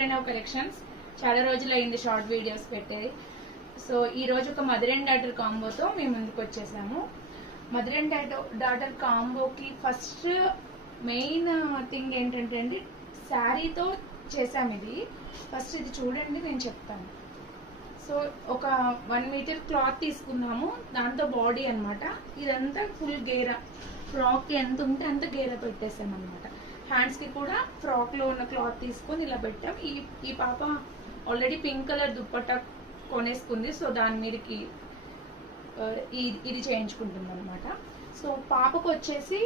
Collections చాలా రోజులు అయింది షార్ట్ వీడియోస్ పెట్టేది. సో ఈ రోజు ఒక మదర్ అండ్ డాటర్ కాంబోతో మేము ముందుకు వచ్చేసాము. మదర్ అండ్ డాటర్ కాంబోకి ఫస్ట్ మెయిన్ థింగ్ ఏంటంటే అండి, శారీతో చేసాము. ఇది ఫస్ట్ ఇది చూడండి, నేను చెప్తాను. సో ఒక 1 మీటర్ క్లాత్ తీసుకున్నాము, దాంతో బాడీ అన్నమాట. ఇదంతా ఫుల్ గేరా, ఫ్రాక్ ఎంత ఉంటే అంత గేరా పెట్టేసాం అనమాట. హ్యాండ్స్ కి కూడా ఫ్రాక్ లో ఉన్న క్లాత్ తీసుకొని ఇలా పెట్టాం. ఈ పాప ఆల్రెడీ పింక్ కలర్ దుప్పట్టా కొనేసుకుంది, సో దాని మీదకి ఇది చేయించుకుంటుంది అనమాట. సో పాపకు వచ్చేసి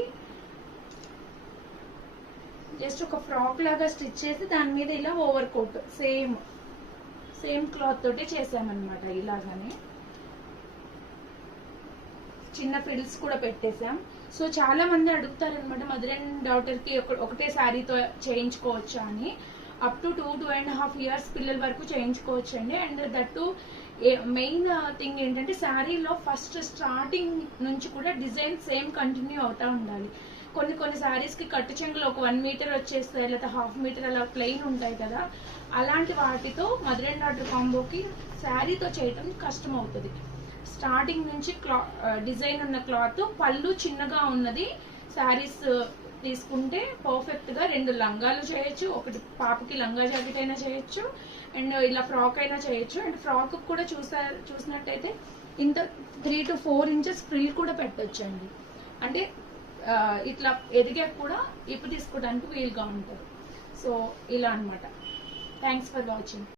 జస్ట్ ఒక ఫ్రాక్ లాగా స్టిచ్ చేసి దాని మీద ఇలా ఓవర్ కోట్ సేమ్ క్లాత్ తోటి చేసామన్నమాట. ఇలాగానే చిన్న ఫ్రిల్స్ కూడా పెట్టేసాం. సో చాలా మంది అడుగుతారనమాట, మదర్ అండ్ డాటర్ కి ఒకటే శారీతో చేయించుకోవచ్చా అని. అప్ టు 2.5 years పిల్లల వరకు చేయించుకోవచ్చు అండి. అండ్ దట్టు మెయిన్ థింగ్ ఏంటంటే, శారీలో ఫస్ట్ స్టార్టింగ్ నుంచి కూడా డిజైన్ సేమ్ కంటిన్యూ అవుతా ఉండాలి. కొన్ని శారీస్ కి కట్టు చెంగులు ఒక 1 మీటర్ వచ్చేస్తాయి, లేదా 1/2 మీటర్ అలా ప్లెయిన్ ఉంటాయి కదా. అలాంటి వాటితో మదర్ అండ్ డాటర్ కాంబోకి శారీతో చేయటం కష్టం అవుతుంది. స్టార్టింగ్ నుంచి డిజైన్ ఉన్న క్లాత్, పళ్ళు చిన్నగా ఉన్నది శారీస్ తీసుకుంటే పర్ఫెక్ట్ గా 2 లంగాలు చేయొచ్చు. ఒకటి పాపకి లంగా జాకెట్ అయినా చేయొచ్చు, అండ్ ఇలా ఫ్రాక్ అయినా చేయొచ్చు. అండ్ ఫ్రాక్ కూడా చూసినట్టయితే ఇంత 3 to 4 inches ఫ్రిల్ కూడా పెట్టొచ్చు అండి. అంటే ఇట్లా ఎదిగా కూడా ఇప్పు తీసుకోవడానికి వీలుగా ఉంటుంది. సో ఇలా అన్నమాట. Thanks for watching.